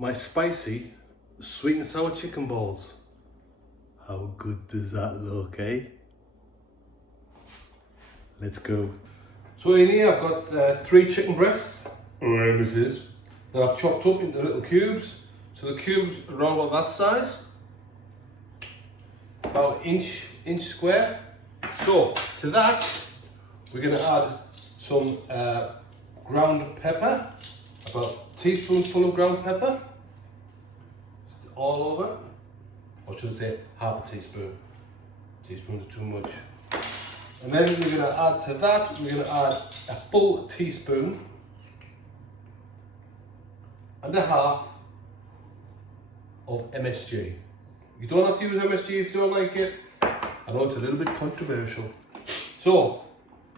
my spicy sweet and sour chicken balls. How good does that look, eh? Let's go. So in here I've got 3 chicken breasts, or this is, that I've chopped up into little cubes. So the cubes are around about that size, about inch square. So to that we're going to add some ground pepper, about a teaspoonful of ground pepper, just all over, or should I say half a teaspoon. Teaspoons are too much. And then we're going to add to that, we're going to add a full teaspoon and a half of MSG. You don't have to use MSG if you don't like it. I know it's a little bit controversial. So,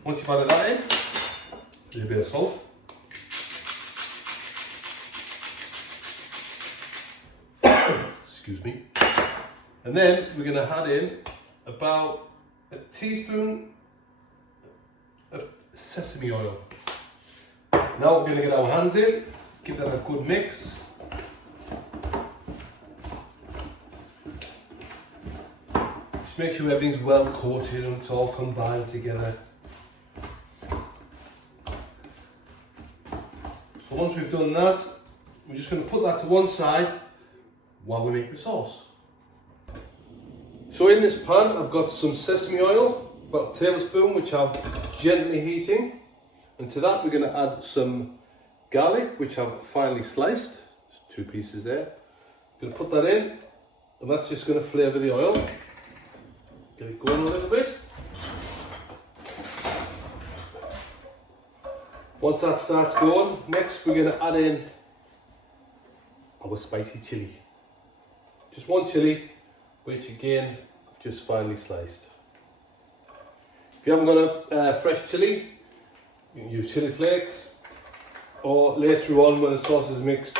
once you've added that in, a little bit of salt. Excuse me. And then we're going to add in about a teaspoon of sesame oil. Now we're going to get our hands in, give that a good mix. Just make sure everything's well coated and it's all combined together. So once we've done that, we're just going to put that to one side while we make the sauce. So in this pan I've got some sesame oil, about a tablespoon, which I'm gently heating. And to that we're going to add some garlic, which I've finely sliced. There's 2 pieces there. I'm going to put that in, and that's just going to flavour the oil. Get it going a little bit. Once that starts going, next we're going to add in our spicy chilli. Just 1 chilli, which again I've just finely sliced. If you haven't got a fresh chilli, you can use chilli flakes, or later on when the sauce is mixed,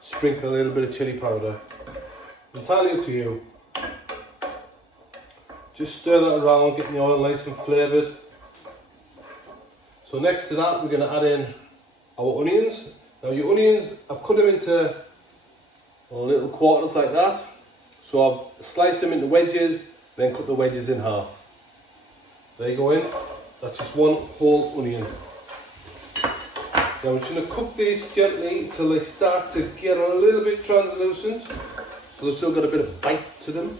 sprinkle a little bit of chilli powder. It's entirely up to you. Just stir that around, getting the oil nice and flavoured. So next to that we're going to add in our onions. Now your onions, I've cut them into little quarters like that. So I've sliced them into wedges, then cut the wedges in half. There you go in. That's just 1 whole onion. Now I'm just going to cook these gently till they start to get a little bit translucent. So they've still got a bit of bite to them.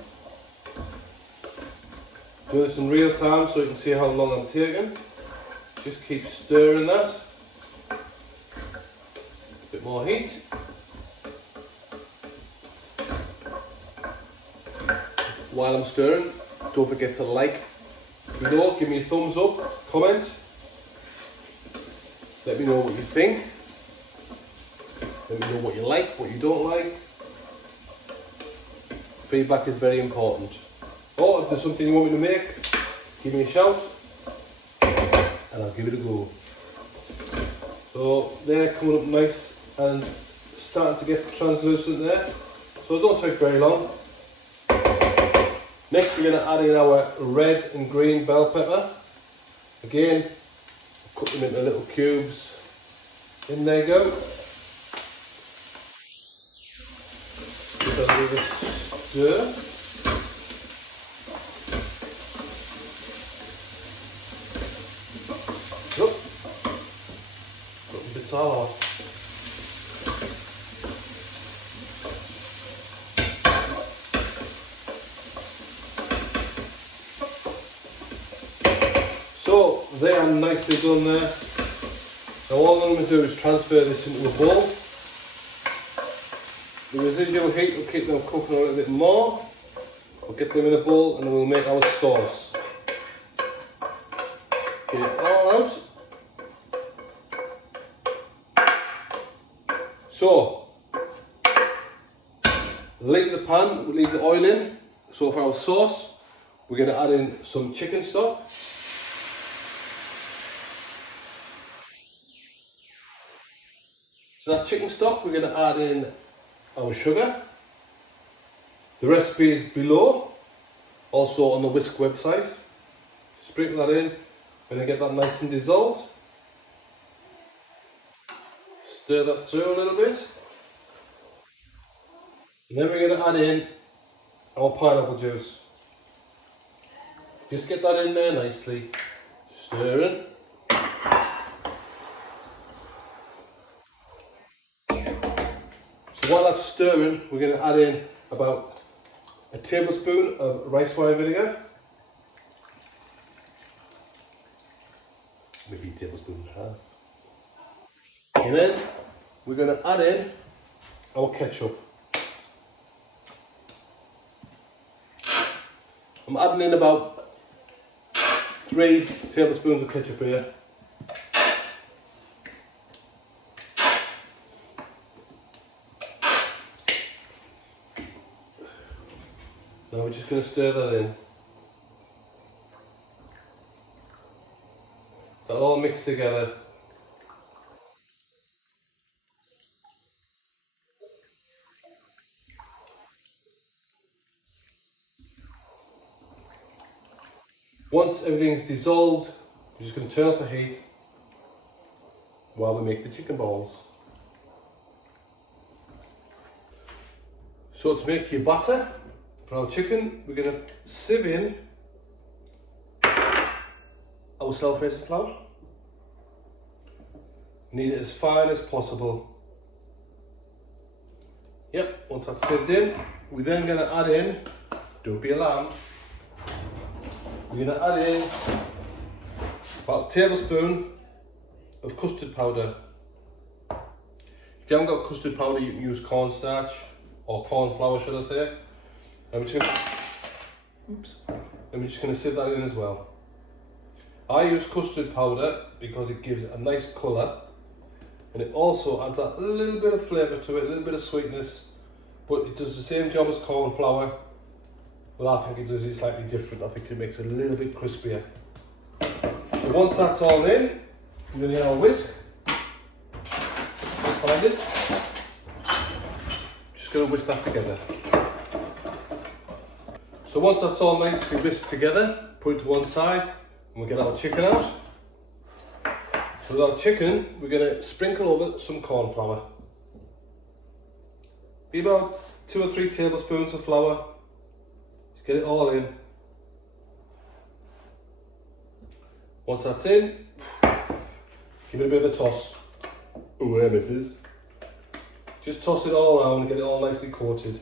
Do this in real time so you can see how long I'm taking. Just keep stirring that. A bit more heat. While I'm stirring, don't forget to like below, give me a thumbs up, comment, let me know what you think, let me know what you like, what you don't like. Feedback is very important. Or if there's something you want me to make, give me a shout and I'll give it a go. So they're coming up nice and starting to get translucent there, so it don't take very long. Next we're going to add in our red and green bell pepper. Again, cut them into little cubes. In there you go. Give that a little stir. Look, got a bit all off. So they are nicely done there. Now all I'm going to do is transfer this into a bowl. The residual heat will keep them cooking a little bit more. We'll get them in a bowl and we'll make our sauce. Get it all out. So, lid the pan, we'll leave the oil in. So for our sauce, we're going to add in some chicken stock. So that chicken stock, we're going to add in our sugar. The recipe is below, also on the Whisk website. Sprinkle that in, and then get that nice and dissolved. Stir that through a little bit. And then we're going to add in our pineapple juice. Just get that in there nicely, stirring. So while that's stirring, we're going to add in about a tablespoon of rice wine vinegar. Maybe a tablespoon and a half. And then we're going to add in our ketchup. I'm adding in about 3 tablespoons of ketchup here. Now we're just going to stir that in. That'll all mix together. Once everything's dissolved, we're just going to turn off the heat while we make the chicken balls. So to make your batter for our chicken, we're going to sieve in our self-raising flour. Knead it as fine as possible. Yep, once that's sieved in, we're then going to add in, don't be alarmed, we're going to add in about a tablespoon of custard powder. If you haven't got custard powder, you can use cornstarch or cornflour, should I say. And we're just going to sieve that in as well. I use custard powder because it gives it a nice colour, and it also adds that little bit of flavour to it, a little bit of sweetness, but it does the same job as cornflour. Well, I think it does it slightly different. I think it makes it a little bit crispier. So once that's all in, we're going to get our whisk. Find it. Just going to whisk that together. So once that's all nicely whisked together, put it to one side, and we'll get our chicken out. So with our chicken, we're going to sprinkle over some corn flour. Be about 2 or 3 tablespoons of flour. Just get it all in. Once that's in, give it a bit of a toss. Ooh, there, missus. Just toss it all around and get it all nicely coated.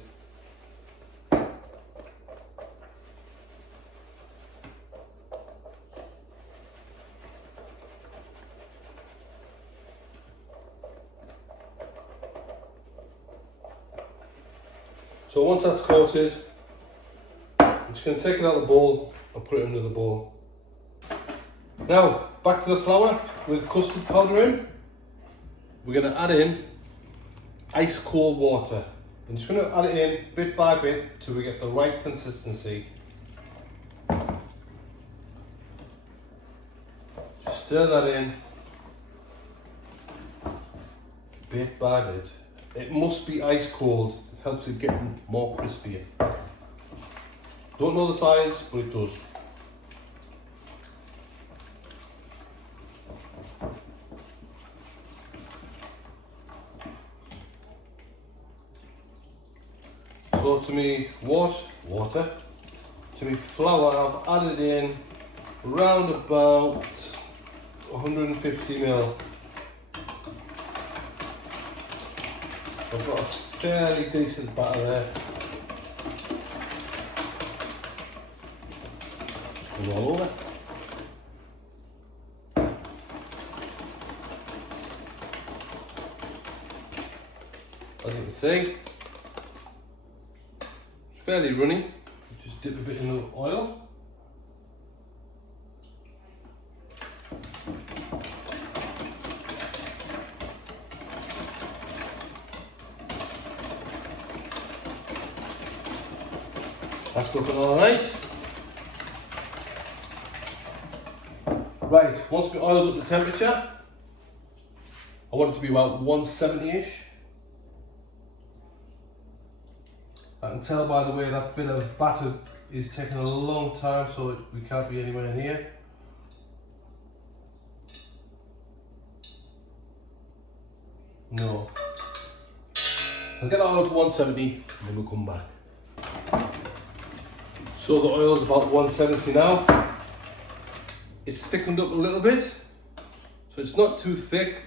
So once that's coated, I'm just going to take it out of the bowl and put it into the bowl. Now, back to the flour with custard powder in. We're going to add in ice cold water. I'm just going to add it in bit by bit till we get the right consistency. Just stir that in bit by bit. It must be ice cold. It helps it get more crispier. Don't know the science, but it does. So to me water, to me flour, I've added in around about 150 ml. I've got a fairly decent batter there. Just go all over. As you can see, it's fairly runny. Just dip a bit in the oil. That's looking all right. Right, once my oil's up to temperature, I want it to be about 170-ish. I can tell by the way that bit of batter is taking a long time, so we can't be anywhere near. No. I'll get that oil to 170 and then we'll come back. So the oil's about 170 now. It's thickened up a little bit, so it's not too thick,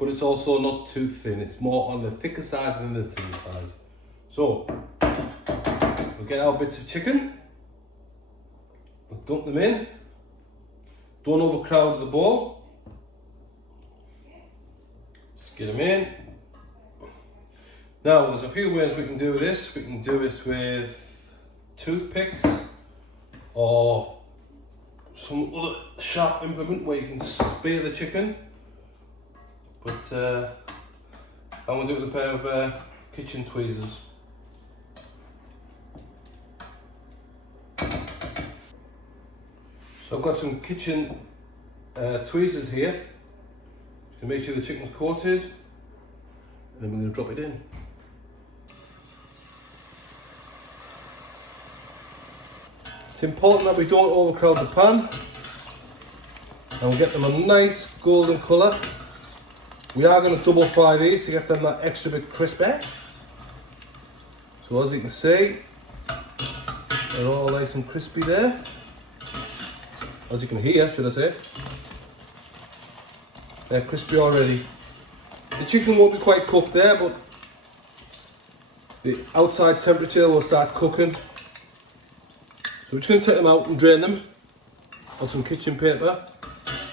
but it's also not too thin. It's more on the thicker side than the thin side. So we'll get our bits of chicken, we'll dump them in. Don't overcrowd the bowl. Just get them in. Now there's a few ways we can do this. We can do this with toothpicks or some other sharp implement where you can spear the chicken. But I'm going to do it with a pair of kitchen tweezers. So I've got some kitchen tweezers here to make sure the chicken's coated, and then we're going to drop it in. It's important that we don't overcrowd the pan and we get them a nice golden colour. We are going to double fry these to get them that extra bit crispy. So as you can see, they're all nice and crispy there. As you can hear, should I say. They're crispy already. The chicken won't be quite cooked there, but the outside temperature will start cooking. So we're just going to take them out and drain them on some kitchen paper.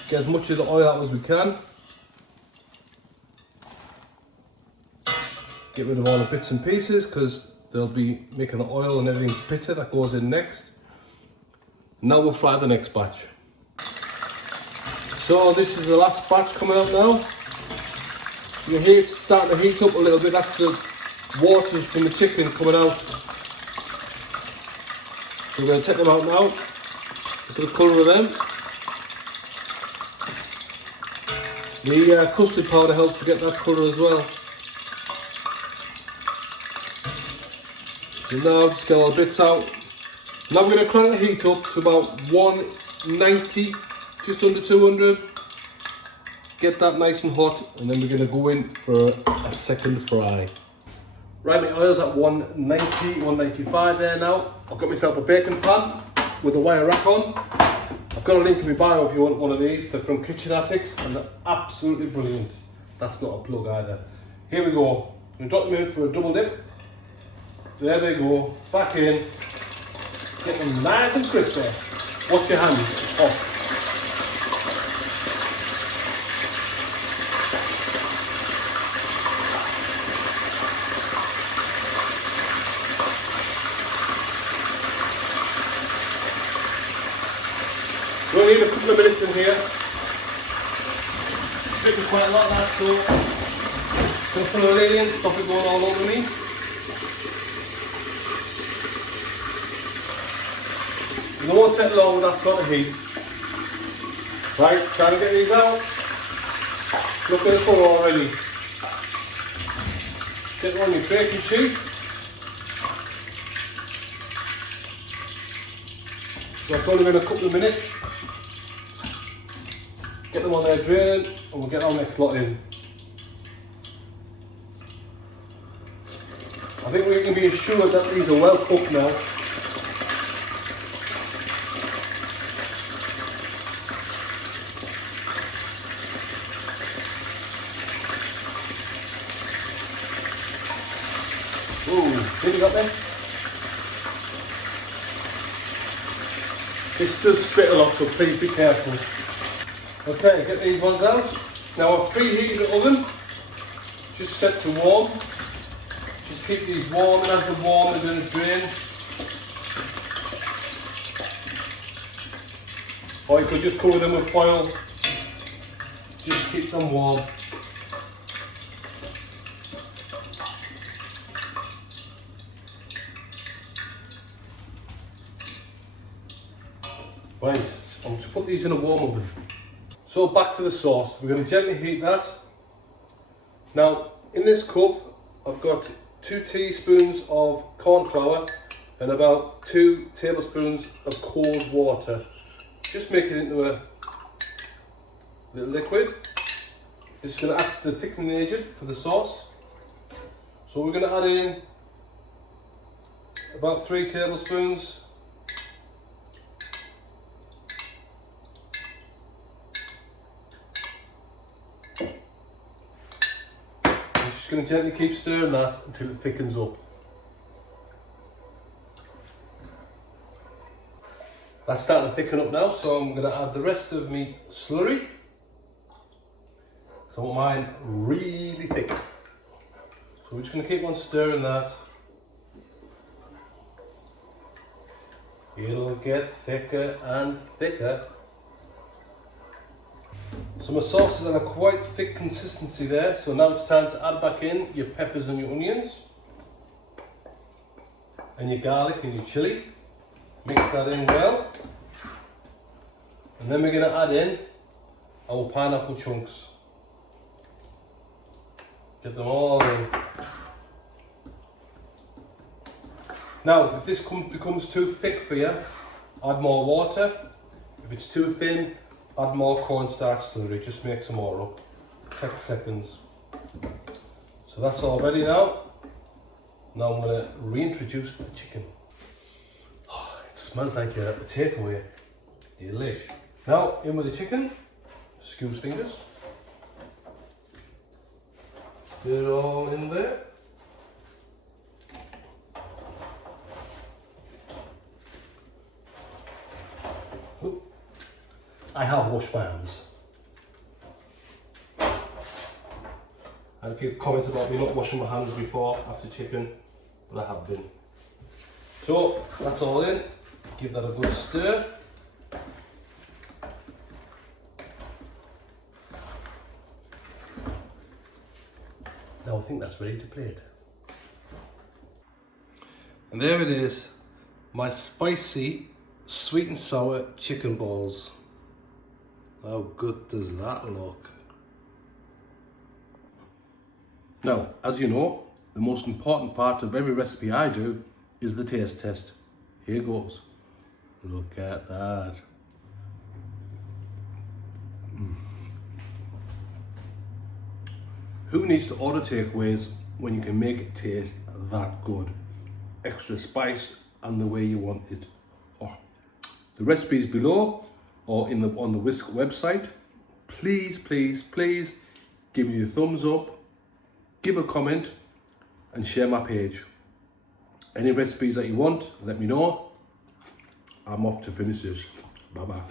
Get as much of the oil out as we can. Get rid of all the bits and pieces because they'll be making the oil and everything bitter that goes in next. Now we'll fry the next batch. So this is the last batch coming out now. You can hear it's starting to heat up a little bit. That's the waters from the chicken coming out. So we're going to take them out now. Look at the colour of them. The custard powder helps to get that colour as well. So now just get all the bits out. Now we're going to crank the heat up to about 190, just under 200. Get that nice and hot, and then we're going to go in for a second fry. Right, my oil's at 190, 195 there now. I've got myself a baking pan with a wire rack on. I've got a link in my bio if you want one of these. They're from Kitchen Attics and they're absolutely brilliant. That's not a plug either. Here we go. I'm going to drop them in for a double dip. There they go, back in. Get them nice and crispy. Watch your hands. Oh. We only need a couple of minutes in here. It's dripping quite a lot of that, so I'm going to put a lid in, stop it going all over me. It won't take long with that sort of heat. Right, trying to get these out. Look at the colour already. Get them on your baking sheet. So I've only been a couple of minutes. Get them on there draining, and we'll get our next lot in. I think we can be assured that these are well cooked now. Ooh, see you got them? This does spit a lot, so please be careful. Okay, get these ones out. Now I've preheated the oven, just set to warm. Just keep these warm, and as they're warm they're going to drain. Or you could just cover them with foil, just keep them warm. Right, I'm going to put these in a warm oven. So back to the sauce, we're going to gently heat that. Now in this cup I've got 2 teaspoons of cornflour and about 2 tablespoons of cold water. Just make it into a little liquid. It's going to act as a thickening agent for the sauce. So we're going to add in about 3 tablespoons. I'm just going to gently keep stirring that until it thickens up. That's starting to thicken up now, so I'm going to add the rest of my slurry. I want mine really thick. So we're just going to keep on stirring that. It'll get thicker and thicker. So my sauce is at a quite thick consistency there, so now it's time to add back in your peppers and your onions. And your garlic and your chilli. Mix that in well. And then we're going to add in our pineapple chunks. Get them all in. Now, if this becomes too thick for you, add more water. If it's too thin, add more cornstarch slurry. Just make some more up. 10 seconds. So that's all ready now. Now I'm going to reintroduce the chicken. Oh, it smells like a takeaway. Delish. Now, in with the chicken. Excuse fingers. Get it all in there. Ooh. I have washed my hands. I had a few comments about me not washing my hands before after chicken, but I have been. So that's all in. Give that a good stir. Now I think that's ready to plate. And there it is, my spicy sweet and sour chicken balls. How good does that look? Now, as you know, the most important part of every recipe I do is the taste test. Here goes. Look at that. Who needs to order takeaways when you can make it taste that good? Extra spice and the way you want it. Oh. The recipe is below or on the Whisk website. Please, please, please give me a thumbs up, give a comment and share my page. Any recipes that you want, let me know. I'm off to finish this. Bye bye.